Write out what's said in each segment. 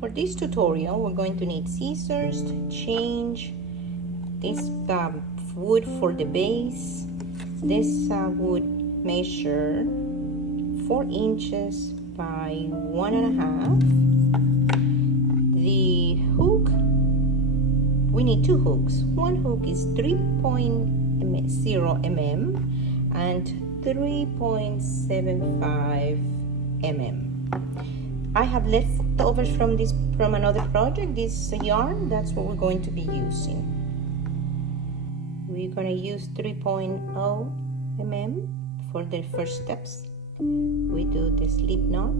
For this tutorial, we're going to need scissors to change this wood for the base. This would measure 4 inches by 1.5. The hook, we need 2 hooks. One hook is 3.0 mm and 3.75 mm. I have leftovers from another project, this yarn. That's what we're going to be using. We're going to use 3.0 mm for the first steps. We do the slip knot.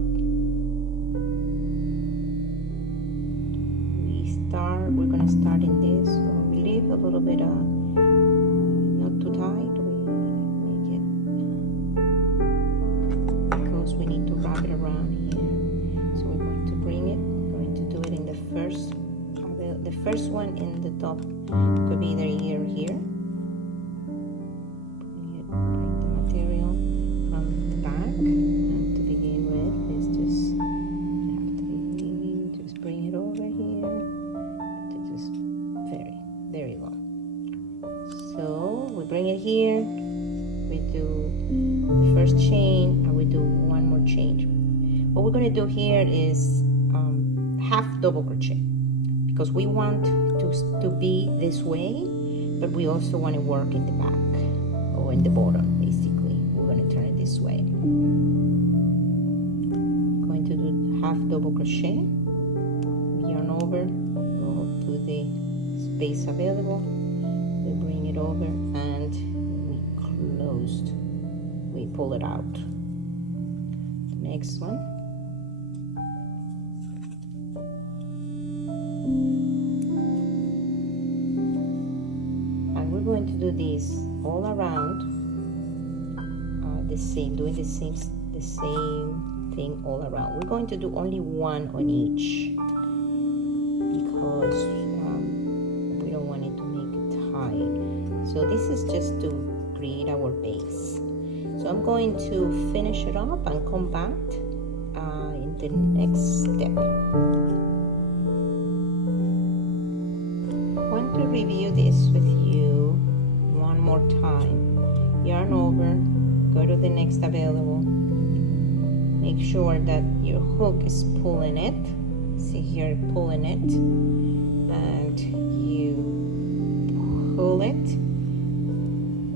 We're going to start in this. So we leave a little bit not too tight. We make it because we need to wrap it around here. So we're going to bring it. We're going to do it in the first one in the top. Could be either here or here. Bring the material from the back, and to begin with, let's just bring it over here. Just there you go. So we bring it here. We do the first chain, and we do one more chain. What we're going to do here is half double crochet, because we want to be this way, but we also want to work in the back or in the bottom. Basically, we're going to turn it this way. Going to do half double crochet, yarn over, go to the space available, we bring it over, and we pull it out. The next one. And we're going to do this all around, doing the same thing all around. We're going to do only one on each, because we don't want it to make it tight. So this is just to create our base. So I'm going to finish it up and come back in the next step. I want to review this with you one more time. Yarn over, go to the next available. Make sure that your hook is pulling it. See here, pulling it, and you pull it,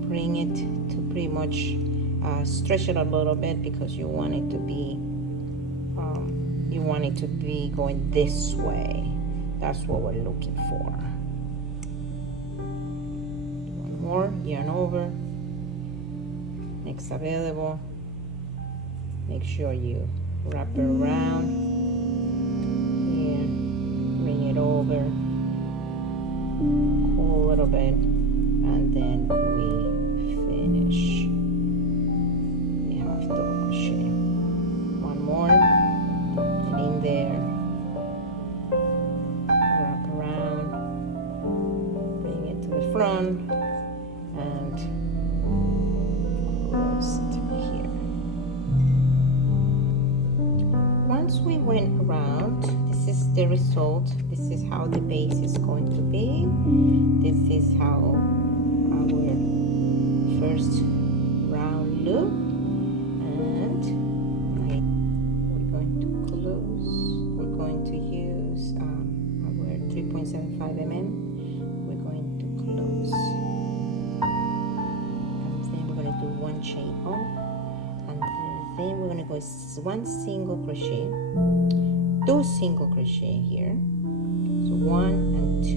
bring it to pretty much stretch it a little bit, because you want it to be going this way. That's what we're looking for. One more, yarn over, next available. Make sure you wrap it around here, bring it over, pull a little bit, and then we finish. We have double crochet. One more, and in there, wrap around, bring it to the front, and close it here. Once we went around, this is the result. This is how the base is going to be. This is how our first round look, and we're going to close. We're going to use our 3.75 mm. We're going to close, and then we're going to do one chain on, and then we're going to go 1 single crochet, 2 single crochet here, so 1 and 2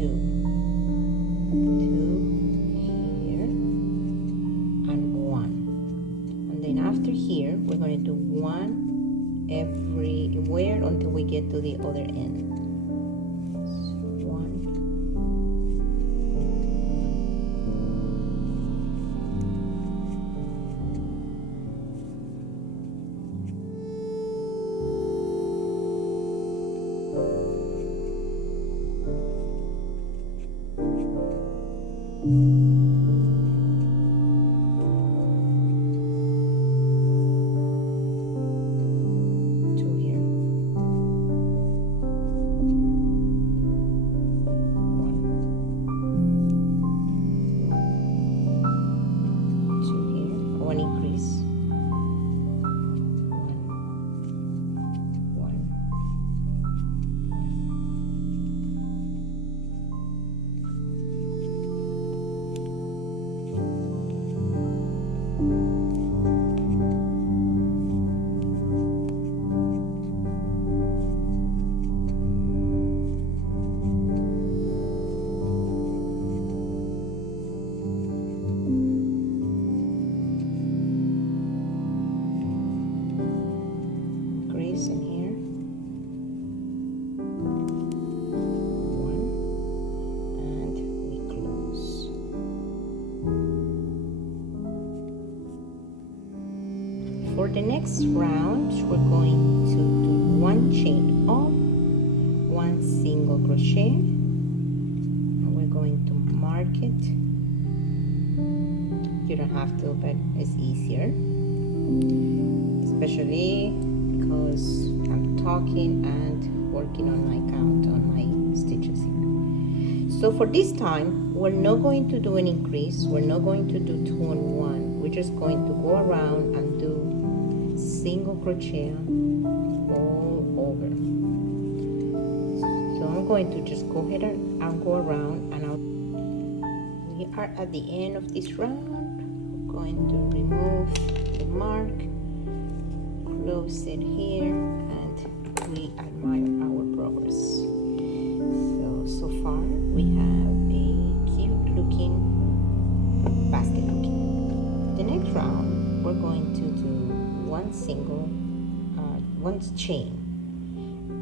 here, and 1, and then after here we're going to do 1 everywhere until we get to the other end. So 1, the next round, we're going to do one chain up, one single crochet, and we're going to mark it. You don't have to, but it's easier, especially because I'm talking and working on my count on my stitches here. So for this time, we're not going to do an increase. We're not going to do 2 on 1. We're just going to go around and do single crochet all over. So I'm going to just go ahead and I'll go around, and we are at the end of this round. I'm going to remove the mark, close it here, and we admire our progress. So far we have a cute looking basket looking. The next round we're going to do one single, one chain,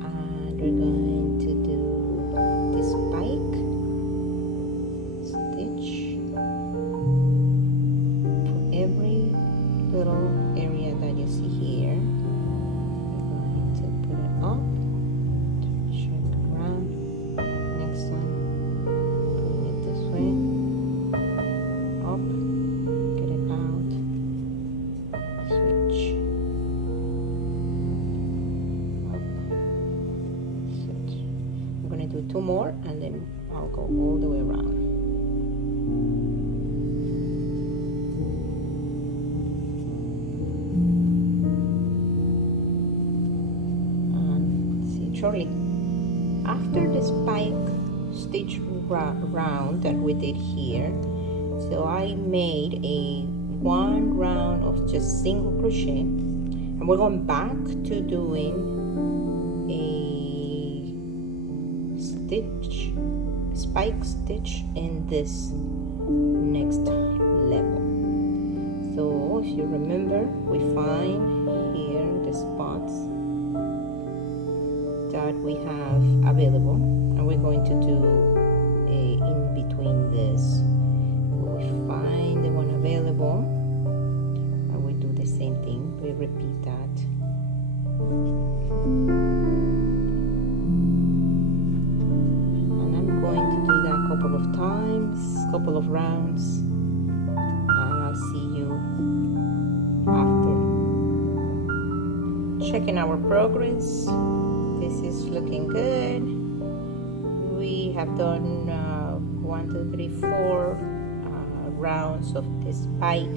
and we're going to do the spike stitch for every little area that you see here. We're going to put it up, turn it around. Next one, putting it this way, up, get it out, switch, up, switch. I'm going to do 2 more, and then I'll go all the way around. Shortly after the spike stitch round that we did here, so I made a 1 round of just single crochet, and we're going back to doing a spike stitch in this next level. So if you remember, we find here the spots that we have available, and we're going to do in between this. We find the one available, and we do the same thing. We repeat that. And I'm going to do that a couple of times, couple of rounds, and I'll see you after. Checking our progress. This is looking good. We have done 1, 2, 3, 4 rounds of this spike.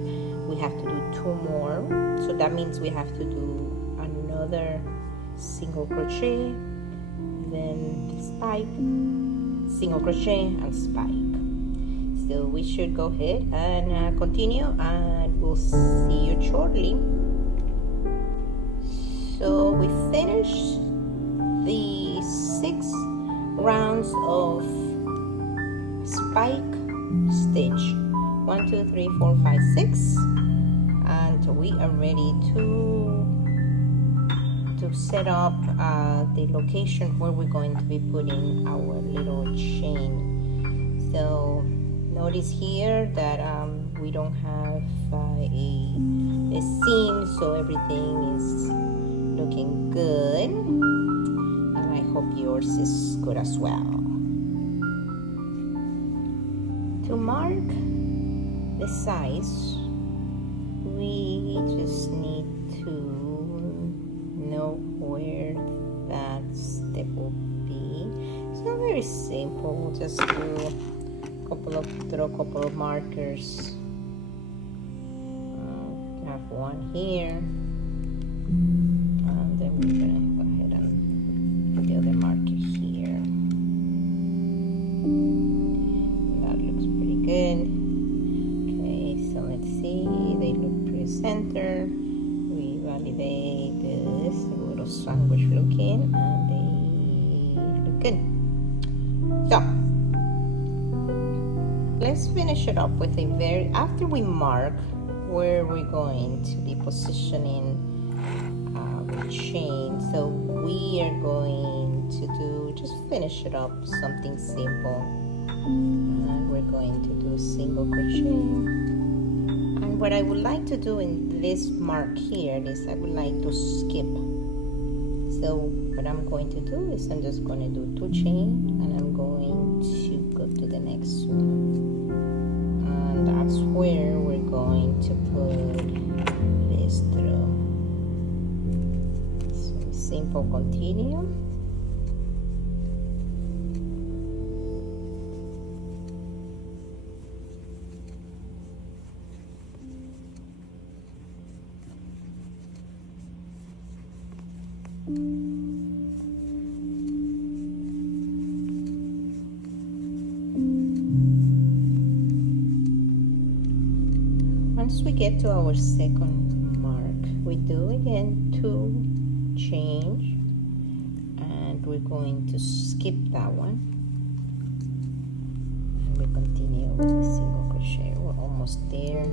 We have to do 2 more, so that means we have to do another single crochet, then the spike, single crochet, and spike. So we should go ahead and continue, and we'll see you shortly. So we finished the 6 rounds of spike stitch, 1, 2, 3, 4, 5, 6, and we are ready to set up the location where we're going to be putting our little chain. So notice here that we don't have a seam, so everything is looking good. I hope yours is good as well. To mark the size, we just need to know where that step will be. So very simple. We'll just do throw a couple of markers. Have one here, and then we're gonna go ahead and put the other marker here. That looks pretty good. Okay, so let's see. They look pretty center. We validate this, a little sandwich looking, and they look good. So let's finish it up with a after we mark where we're going to be positioning our chain, so we are going to just finish it up something simple, and we're going to do single crochet and And what I would like to do in this mark here is I would like to skip. So what I'm going to do is I'm just going to do 2 chains and I'm going to go to the next one. And that's where we're going to put this through. So simple continue. Once we get to our second mark, we do again 2 chains and we're going to skip that one and we continue with the single crochet. We're almost there.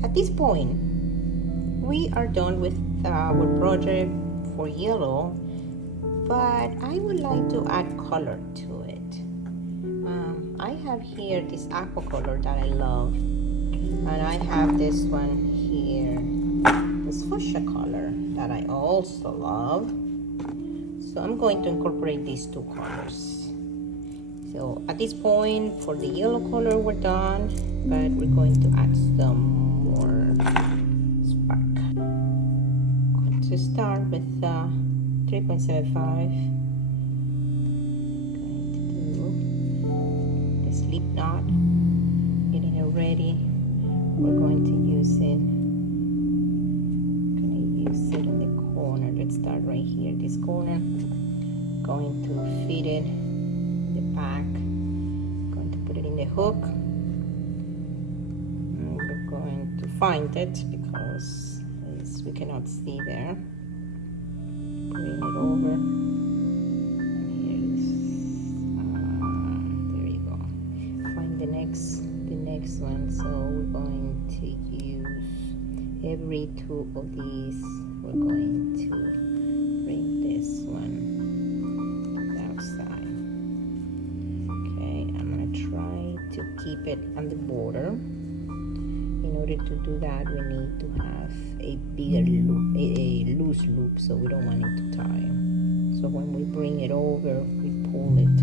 At this point, we are done with our project for yellow, but I would like to add color to it. I have here this aqua color that I love, and I have this one here, this fuchsia color that I also love. So I'm going to incorporate these 2 colors. So at this point, for the yellow color, we're done, but we're going to add some more spark. Going to start with 3.75. Going to do the slip knot, getting it ready. We're going to use it. Gonna use it in the corner. Let's start right here, this corner. Going to fit it in the back. Going to put it in the hook. Going to find it because we cannot see there. Bring it over. And here it is. There you go. Find the next one. So we're going to use every 2 of these. We're going to bring this one to the outside. Okay, I'm gonna try to keep it on the border. In order to do that, we need to have a bigger loop, a loose loop, so we don't want it to tie. So when we bring it over, we pull it.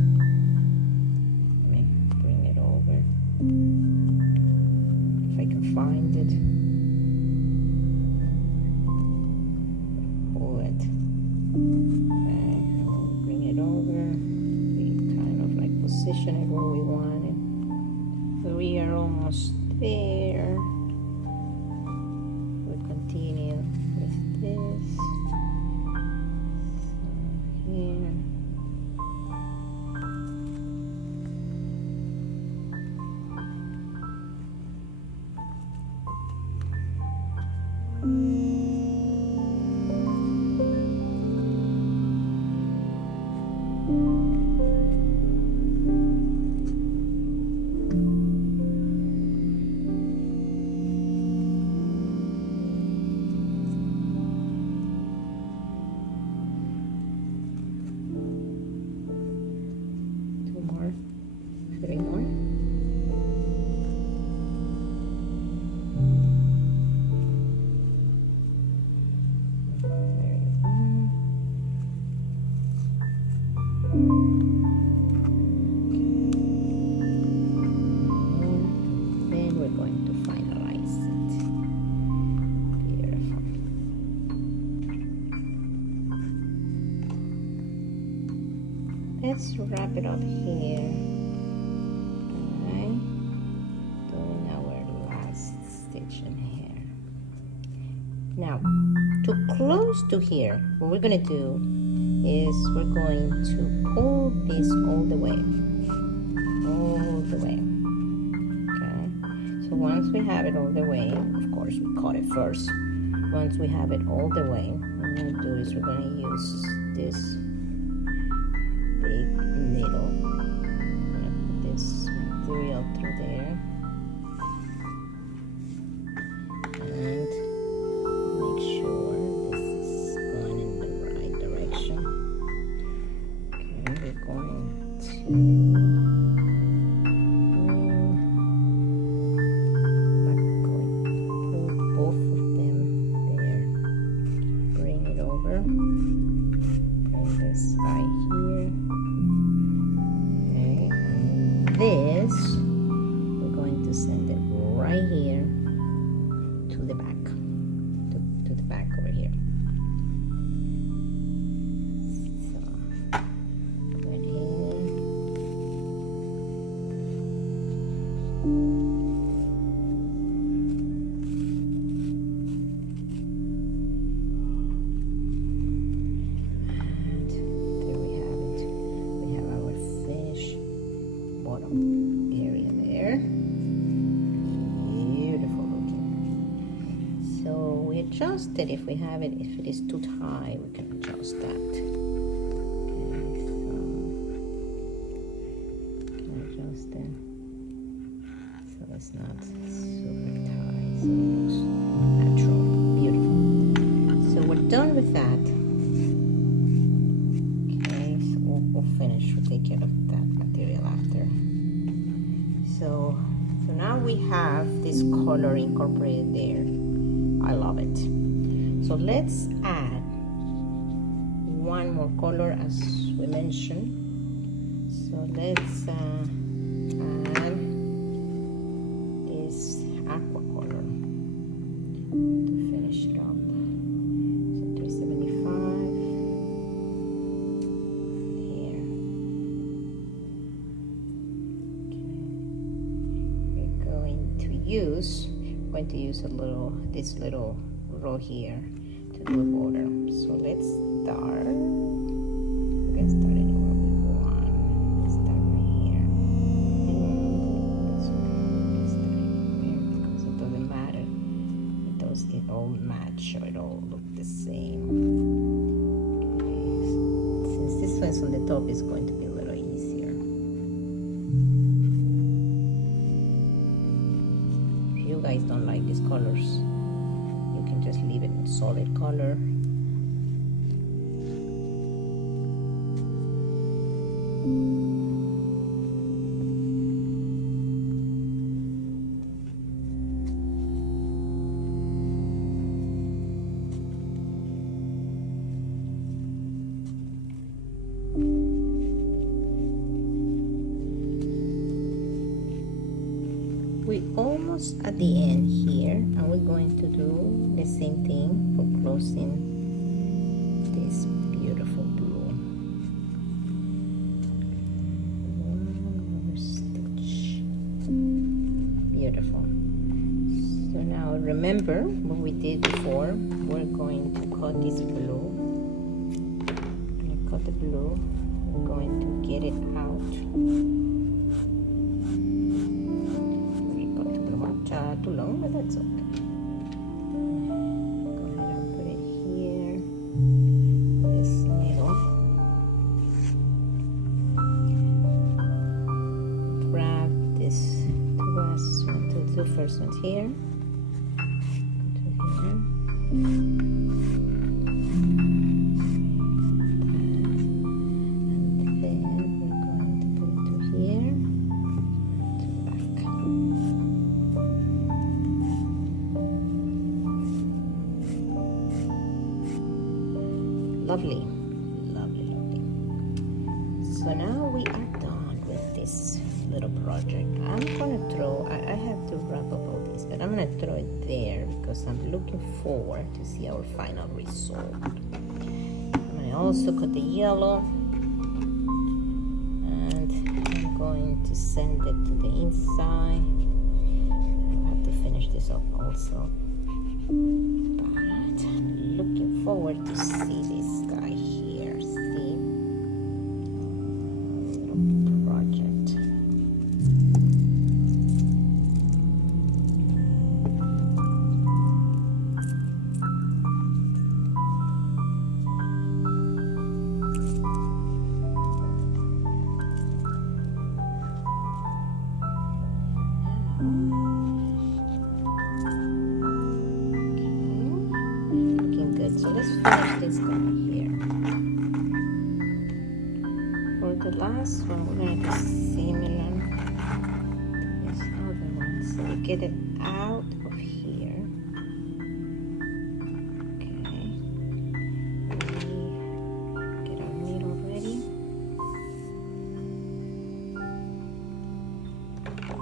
Let me bring it over. If I can find it. Pull it. Okay, bring it over. We kind of like position it where we want it. So we are almost there. Continue with this. So here. Let's wrap it up here. Okay, doing our last stitch in here. Now, to close to here, what we're gonna do is we're going to pull this all the way. Okay, so once we have it all the way, of course we cut it first. Once we have it all the way, what we're gonna do is we're gonna use this needle. I'm gonna put this material through there and make sure this is going in the right direction. Okay, we're going to this, we're going to send it right here to the back, to the back over here. So, go ahead. And there we have it. We have our fish bottom area there. Beautiful looking. So we adjust it if we have it. If it is too high, we can adjust that. Okay, so can adjust it so it's not super tight, so it looks natural. Beautiful. So we're done with that. Okay, so we'll finish. We'll take care of that material after. So now we have this color incorporated there. I love it. So let's add one more color as we mentioned. So let's add this aqua color to finish it up. So 375 here. Going to use this little row here to do a border. So let's start. We can start anywhere we want. Let's start right here. Let's start anywhere because it doesn't matter. It all match, or it all look the same. Okay. Since this one's on the top, it's going to be a little easier. You guys don't like these colors, you can just leave it in solid color. We're almost at the end here, and we're going to do the same thing for closing this beautiful blue. One more stitch. Beautiful. So now remember what we did before. We're going to cut this blue. I'm going to cut the blue. We're going to get it out. Too long, but that's okay. Go ahead and put it here. This needle. Grab this two first ones here. Go to here. Lovely, lovely, lovely. So now we are done with this little project. I'm gonna throw, I have to wrap up all this, but I'm gonna throw it there because I'm looking forward to see our final result. I'm gonna also cut the yellow, and I'm going to send it to the inside. I have to finish this up also. But I'm looking forward to see this guy here. See? Little project. let's finish this guy here. For the last one, we're gonna do similar to this other one. So we get it out of here. Okay. We get our needle ready. Cut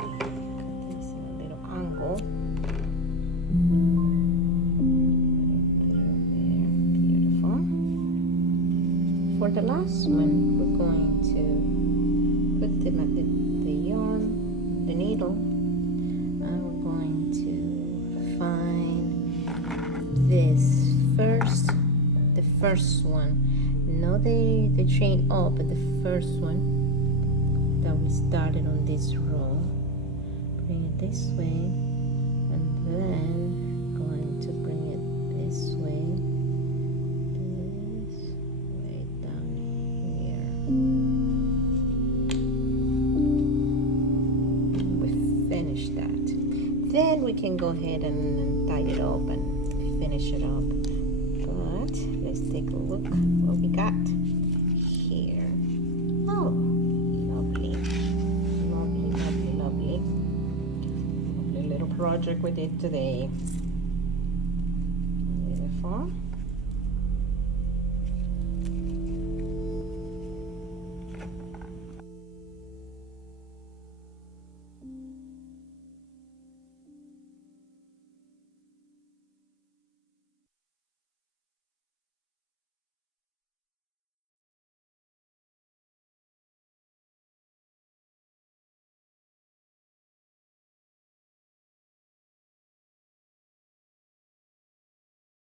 this in a little angle. For the last one, we're going to put the yarn, the needle, and we're going to find this the first one. Not the chain up, but the first one that we started on this row. Bring it this way, and then going to bring it this way. We finished that. Then we can go ahead and tie it up and finish it up. But let's take a look what we got here. Oh, lovely. Lovely, lovely, lovely. Lovely little project we did today. Beautiful.